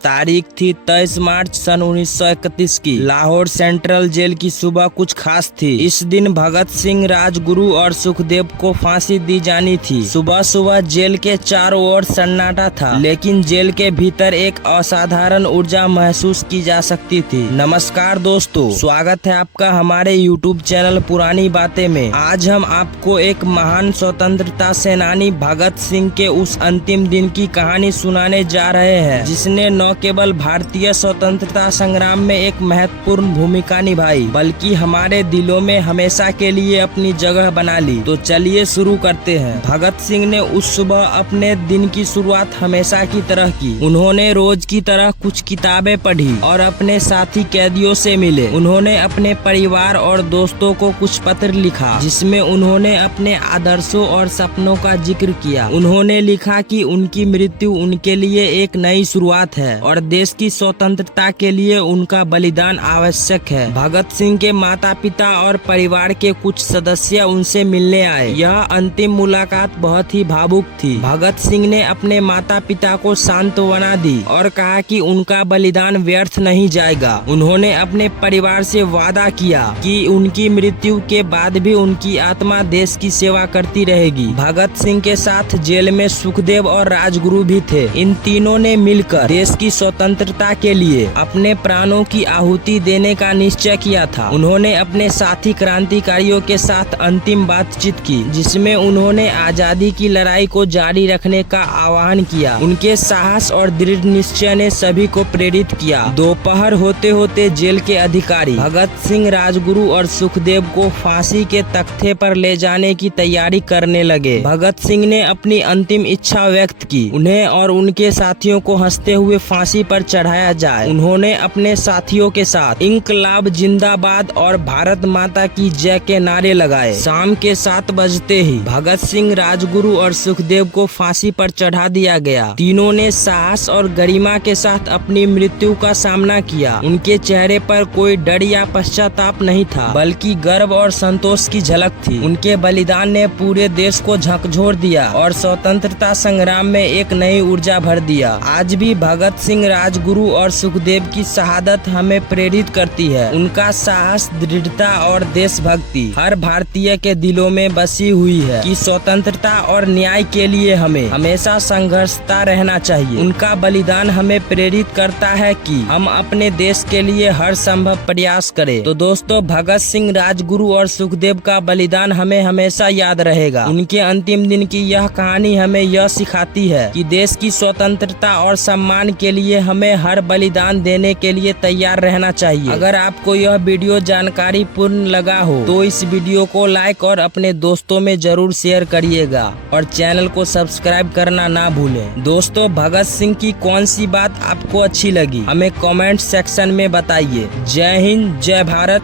तारीख थी 23 मार्च सन 1931 की। लाहौर सेंट्रल जेल की सुबह कुछ खास थी। इस दिन भगत सिंह, राजगुरु और सुखदेव को फांसी दी जानी थी। सुबह सुबह जेल के चारों ओर सन्नाटा था, लेकिन जेल के भीतर एक असाधारण ऊर्जा महसूस की जा सकती थी। नमस्कार दोस्तों, स्वागत है आपका हमारे YouTube चैनल पुरानी बातें में। आज हम आपको एक महान स्वतंत्रता सेनानी भगत सिंह के उस अंतिम दिन की कहानी सुनाने जा रहे हैं, जिसने न केवल भारतीय स्वतंत्रता संग्राम में एक महत्वपूर्ण भूमिका निभाई, बल्कि हमारे दिलों में हमेशा के लिए अपनी जगह बना ली। तो चलिए शुरू करते हैं। भगत सिंह ने उस सुबह अपने दिन की शुरुआत हमेशा की तरह की। उन्होंने रोज की तरह कुछ किताबें पढ़ी और अपने साथी कैदियों से मिले। उन्होंने अपने परिवार और दोस्तों को कुछ पत्र लिखा, जिसमें उन्होंने अपने आदर्शों और सपनों का जिक्र किया। उन्होंने लिखा कि उनकी मृत्यु उनके लिए एक नई शुरुआत है और देश की स्वतंत्रता के लिए उनका बलिदान आवश्यक है। भगत सिंह के माता पिता और परिवार के कुछ सदस्य उनसे मिलने आए। यह अंतिम मुलाकात बहुत ही भावुक थी। भगत सिंह ने अपने माता पिता को सांत्वना दी और कहा कि उनका बलिदान व्यर्थ नहीं जाएगा। उन्होंने अपने परिवार से वादा किया कि उनकी मृत्यु के बाद भी उनकी आत्मा देश की सेवा करती रहेगी। भगत सिंह के साथ जेल में सुखदेव और राजगुरु भी थे। इन तीनों ने मिलकर देश की स्वतंत्रता के लिए अपने प्राणों की आहुति देने का निश्चय किया था। उन्होंने अपने साथी क्रांतिकारियों के साथ अंतिम बातचीत की, जिसमें उन्होंने आजादी की लड़ाई को जारी रखने का आह्वान किया। उनके साहस और दृढ़ निश्चय ने सभी को प्रेरित किया। दोपहर होते होते जेल के अधिकारी भगत सिंह, राजगुरु और सुखदेव को फांसी के तख्ते पर ले जाने की तैयारी करने लगे। भगत सिंह ने अपनी अंतिम इच्छा व्यक्त की, उन्हें और उनके साथियों को हंसते हुए फांसी पर चढ़ाया जाए। उन्होंने अपने साथियों के साथ इंकलाब जिंदाबाद और भारत माता की जय के नारे लगाए। शाम के 7 बजते ही भगत सिंह, राजगुरु और सुखदेव को फांसी पर चढ़ा दिया गया। तीनों ने साहस और गरिमा के साथ अपनी मृत्यु का सामना किया। उनके चेहरे पर कोई डर या पश्चाताप नहीं था, बल्कि गर्व और संतोष की झलक थी। उनके बलिदान ने पूरे देश को झकझोर दिया और स्वतंत्रता संग्राम में एक नई ऊर्जा भर दिया। आज भी भगत सिंह, राजगुरु और सुखदेव की शहादत हमें प्रेरित करती है। उनका साहस, दृढ़ता और देशभक्ति हर भारतीय के दिलों में बसी हुई है कि स्वतंत्रता और न्याय के लिए हमें हमेशा संघर्षता रहना चाहिए। उनका बलिदान हमें प्रेरित करता है कि हम अपने देश के लिए हर संभव प्रयास करें। तो दोस्तों, भगत सिंह, राजगुरु और सुखदेव का बलिदान हमें हमेशा याद रहेगा। उनके अंतिम दिन की यह कहानी हमें यह सिखाती है कि देश की स्वतंत्रता और सम्मान के लिए हमें हर बलिदान देने के लिए तैयार रहना चाहिए। अगर आपको यह वीडियो जानकारी पूर्ण लगा हो तो इस वीडियो को लाइक और अपने दोस्तों में जरूर शेयर करिएगा और चैनल को सब्सक्राइब करना ना भूलें। दोस्तों, भगत सिंह की कौन सी बात आपको अच्छी लगी, हमें कमेंट सेक्शन में बताइए। जय हिंद, जय भारत।